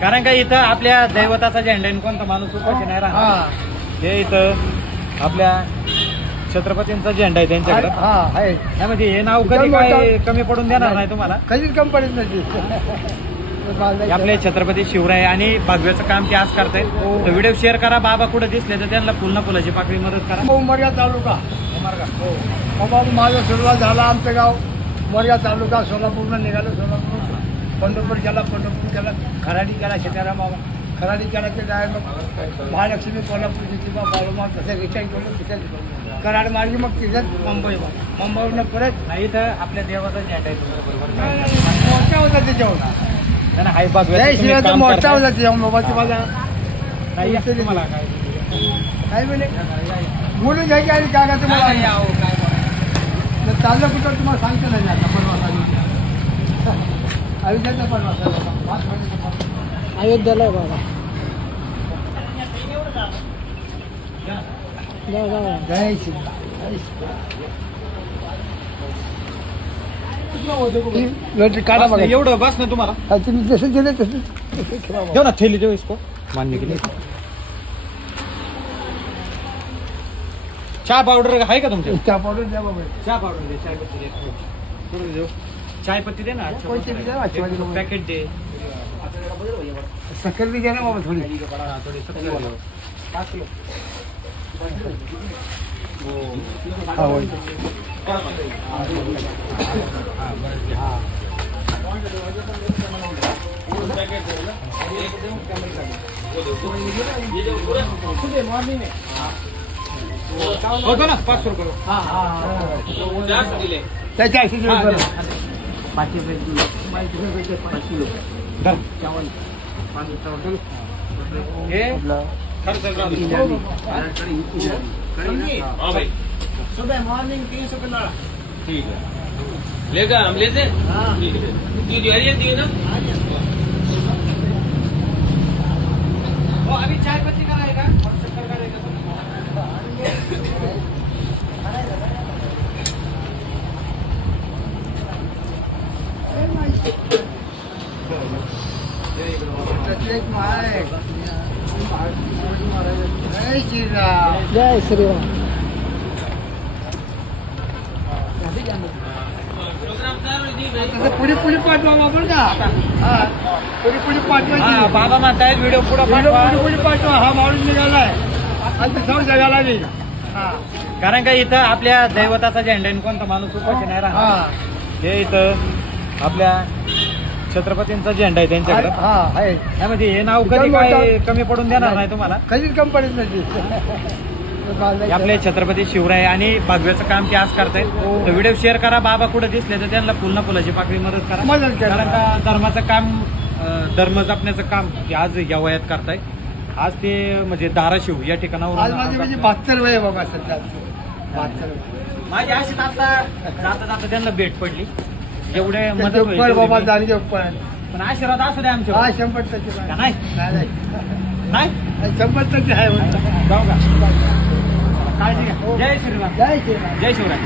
कारण का इथं आपल्या दैवताचा झेंडा आहे, कोणता माणूस उपाशी नाही राहणार. हे इथं आपल्या छत्रपतींचा झेंडा आहे त्यांच्याकडे. नाही म्हणजे हे नाव कधी काय कमी पडून देणार नाही तुम्हाला, कधीच कमी पडत नाही. आपले छत्रपती शिवराय आणि भागव्याचं काम ते आज करतायत. तर व्हिडिओ शेअर करा. बाबा कुठे दिसले तर त्यांना फुल ना फुलाची पाकळी मदत करा. उमरगा तालुका बाबा माझा सुरुवात झाला. आमचं गाव उमरगा तालुका, सोलापूरला निघालो. सोलापूर पंढरपूर केला, पंढरपूर केला, खराडी केला, शेताराम बाबा खराडी केला. ते जाय मग महालक्ष्मी कोल्हापूरची किंवा बाळूमा तसं रिटर्न केलं. तिथं कराड मार्गी मग तिथंच मुंबईवरून परत नाही तर आपल्या देवाचा झेंडा आहे तुमच्या मोठा होता त्याच्यावर. हाय भागव्या मोठा होता त्याच्यावर. मोबाईलची माझा तुम्हाला काय म्हणे बोलून घ्यायची आणि काय का तुम्हाला चाललं कुठं तुम्हाला सांगतो नाही. आता परवा आयुष्याचा परवा अयोध्याला बाबा जय श्री काढा बघा. एवढं बस ना तुम्हाला तुम्ही जसं दिलं तसं देऊ ना. थैली देऊ इसको मान्य केली. चहा पावडर आहे का तुमच्या? चहा पावडर द्या बाबा. चहा पावडर दे, चाय पत्ती दे, चाय पत्ती दे ना. पॅकेट दे. साखर बी द्या ना बाबा थोडी. होतो ना 500 रुपये. त्याच्या 80 रुपये. 5 किलो सुबह मॉर्निंग 300 किलो. ठीक है, लेगा हम लेते हैं. तू ज्वारी दी ना. अभी चाय पत्ती कराएगा और शक्कर करेगा. जय श्रीराम. पुढे पुढे पाठवा आपण का. पुढे पुढे पाठवायची. बाबा म्हणतायत व्हिडिओ पुढे पुढे पाठवा. हा माणूस निघालाय आणि सर्व जगाला नाही. कारण का इथं आपल्या दैवताचा झेंडा आहे, कोणता माणूस उपाशी नाही राहणार. हे इथं आपल्या छत्रपतींचा झेंडा आहे त्यांच्याकडे. नाही म्हणजे हे नाव कधी काय कमी पडून देणार नाही तुम्हाला, कधीच कमी पडत नाही. आपले छत्रपती शिवराय आणि भागव्याचं काम ते आज करतायत. तर व्हिडिओ शेअर करा. बाबा कुठे दिसले तर त्यांना फुल ना फुलाची पाकळी मदत करा. कारण का धर्माचं काम, धर्म जपण्याचं काम ते आज या वयात करताय. आज ते म्हणजे धाराशिव या ठिकाणावर आज माझे म्हणजे 72 वय बाबा सध्या. 72 माझी अशीच आता जाता जाता त्यांना भेट पडली. एवढे मदत बाबा जाणगे पण आशीर्वाद असू द्या आमच्या. 100% नाही नाही 100% आहे. जाऊ का. काळजी घ्या. जय श्रीराम. जय श्रीराम. जय शिवराय.